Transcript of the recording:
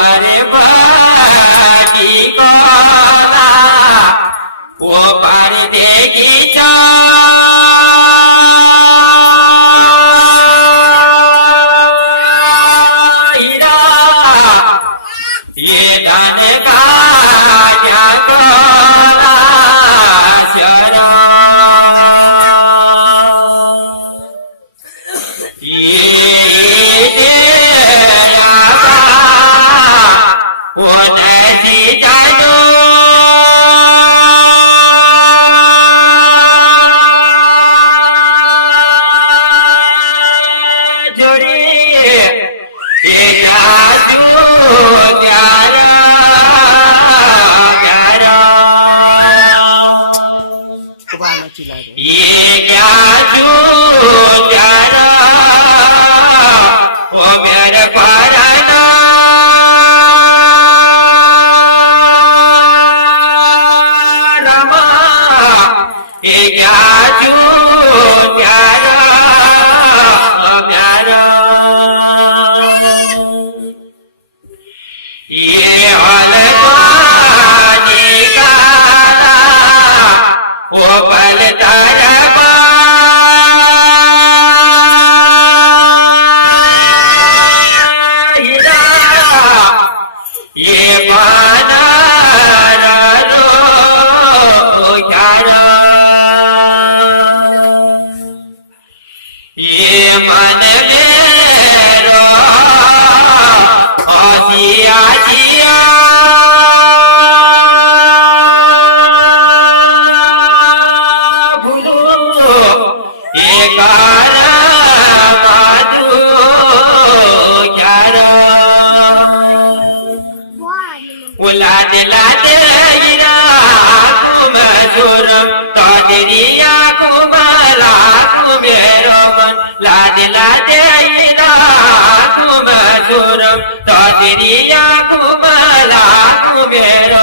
अरे बाकी कोला वो पार देगी चाइरा ये धन का क्या कोला शरा वो नदी जानो जोड़ी ये जादू प्यारा प्यारा ये जादू प्यारा वो मेरे पाराना ये जादू प्यारा प्यारा ये अलगाने का वो पलता रहा ये माना रो क्या ये मन मेरो जिया जिया भूलू ये कारा माधु ग्यारा उलाद लाद इरा कुमजुरम तोदरिया कुमाला कुमेरो मन लाद लाद इरा कुमजुरम तोदरिया कुमाला कुमेरो